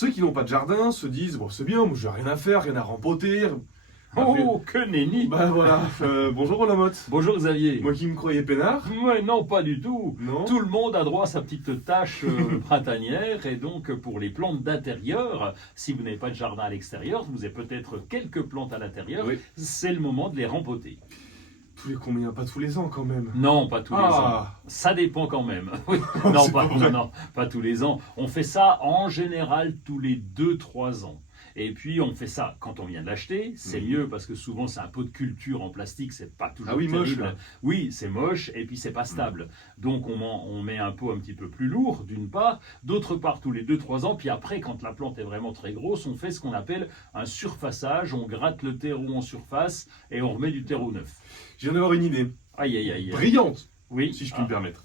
Ceux qui n'ont pas de jardin se disent, bon c'est bien, moi j'ai rien à faire, rien à rempoter. Oh, que nenni! Bah voilà, bonjour Olamotte. Bonjour Xavier. Moi qui me croyais peinard. Ouais, non, pas du tout. Non. Tout le monde a droit à sa petite tâche printanière. Et donc, pour les plantes d'intérieur, si vous n'avez pas de jardin à l'extérieur, vous avez peut-être quelques plantes à l'intérieur, Oui. c'est le moment de les rempoter. Tous les combien? Pas tous les ans quand même. Non, pas tous les ans. Ah, Ça dépend quand même. Oui. Non, c'est pas vrai. non, pas tous les ans. On fait ça en général tous les 2-3 ans. Et puis on fait ça quand on vient de l'acheter, c'est mieux parce que souvent c'est un pot de culture en plastique, c'est pas toujours Ah oui, moche, terrible. là. Oui, c'est moche et puis c'est pas stable. Donc on met un pot un petit peu plus lourd d'une part, d'autre part tous les 2-3 ans, puis après quand la plante est vraiment très grosse, on fait ce qu'on appelle un surfaçage, on gratte le terreau en surface et on remet du terreau neuf. Je viens d'avoir une idée. Aïe aïe aïe. Brillante, Oui. si je puis me permettre.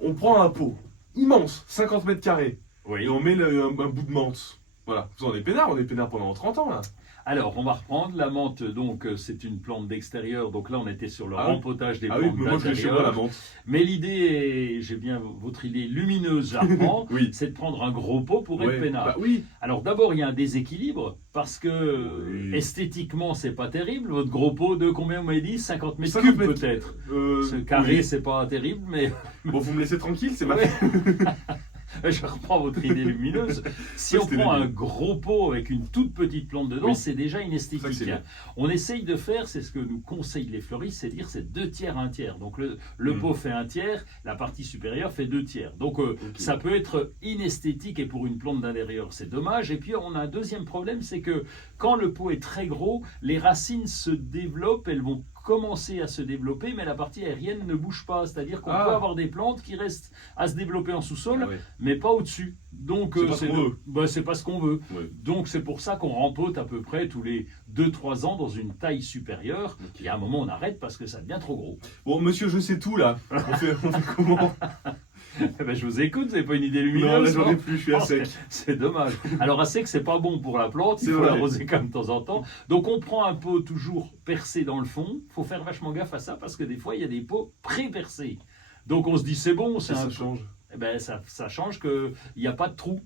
On prend un pot immense, 50 mètres carrés, Oui. et on met un bout de menthe. Voilà, on est peinard pendant 30 ans là. Alors, on va reprendre la menthe. Donc, c'est une plante d'extérieur. Donc là, on était sur le Ah oui. rempotage des Ah oui, plantes mais moi je l'ai chez moi la d'intérieur. menthe. Mais l'idée, j'ai bien votre idée lumineuse, j'apprends, Oui. c'est de prendre un gros pot pour Ouais, être peinard. bah oui. Alors d'abord, il y a un déséquilibre parce que Oui. esthétiquement, c'est pas terrible. Votre gros pot de combien vous m'avez dit? 50 mètres 50 cubes mètres. peut-être. Ce carré, oui. c'est pas terrible, mais Bon, vous me laissez tranquille, c'est ma Ouais. Je reprends votre idée lumineuse. Si Oui, on c'était prend un débile. gros pot avec une toute petite plante dedans, Oui. c'est déjà Ça, c'est inesthétique. bien. On essaye de faire, c'est ce que nous conseillent les fleuristes, c'est dire c'est 2 tiers, 1 tiers. Donc le pot fait 1 tiers, la partie supérieure fait 2 tiers. Donc ça peut être inesthétique et pour une plante d'intérieur c'est dommage. Et puis on a un deuxième problème, c'est que quand le pot est très gros, les racines se développent, elles vont commencer à se développer, mais la partie aérienne ne bouge pas. C'est-à-dire qu'on peut avoir des plantes qui restent à se développer en sous-sol, Ah ouais. mais pas au-dessus. Donc C'est pas ce qu'on veut. c'est pas ce qu'on veut. Ouais. Donc c'est pour ça qu'on rempote à peu près tous les 2-3 ans dans une taille supérieure. Il y a un moment on arrête parce que ça devient trop gros. Bon, monsieur, je sais tout là. On fait comment? Eh ben, je vous écoute, vous n'avez pas une idée Non, lumineuse? là j'en ai non plus, je suis à Oh, sec. c'est dommage. Alors à sec, c'est pas bon pour la plante, il C'est faut vrai. l'arroser comme de temps en temps. Donc on prend un pot toujours percé dans le fond. Il faut faire vachement gaffe à ça parce que des fois il y a des pots pré-percés. Donc on se dit c'est bon, c'est Ça un change. Eh ben, ça change qu'il n'y a pas de trou.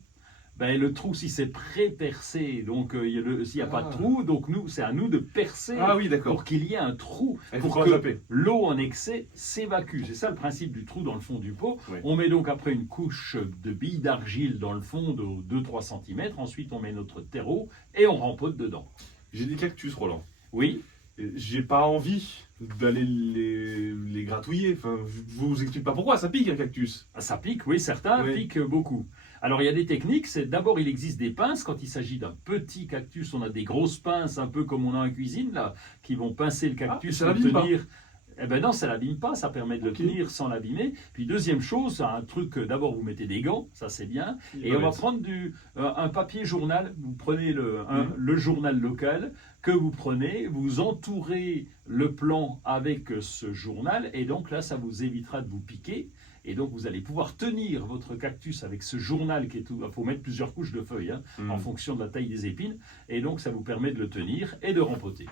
Ben, le trou, si c'est pré-percé, donc s'il n'y a pas de trou, donc c'est à nous de percer Ah oui, d'accord. pour qu'il y ait un trou, Il faut pour pas que zapper. l'eau en excès s'évacue. C'est ça le principe du trou dans le fond du pot. Oui. On met donc après une couche de billes d'argile dans le fond de 2-3 cm. Ensuite, on met notre terreau et on rempote dedans. J'ai des cactus, Roland. Oui, Et j'ai pas envie d'aller les gratouiller. Enfin, je vous explique pas pourquoi, ça pique un cactus. ça pique, oui, certains Oui. piquent beaucoup. Alors il y a des techniques, c'est d'abord il existe des pinces, quand il s'agit d'un petit cactus, on a des grosses pinces, un peu comme on a en cuisine, là, qui vont pincer le cactus, ça le l'abîme pas. tenir. Eh ben non, ça l'abîme pas, ça permet de le Ok. tenir sans l'abîmer. Puis deuxième chose, un truc, d'abord vous mettez des gants, ça c'est bien, et on va prendre un papier journal, vous prenez le journal local que vous prenez, vous entourez le plan avec ce journal, et donc là ça vous évitera de vous piquer. Et donc vous allez pouvoir tenir votre cactus avec ce journal qui est tout. Il faut mettre plusieurs couches de feuilles en fonction de la taille des épines. Et donc ça vous permet de le tenir et de rempoter.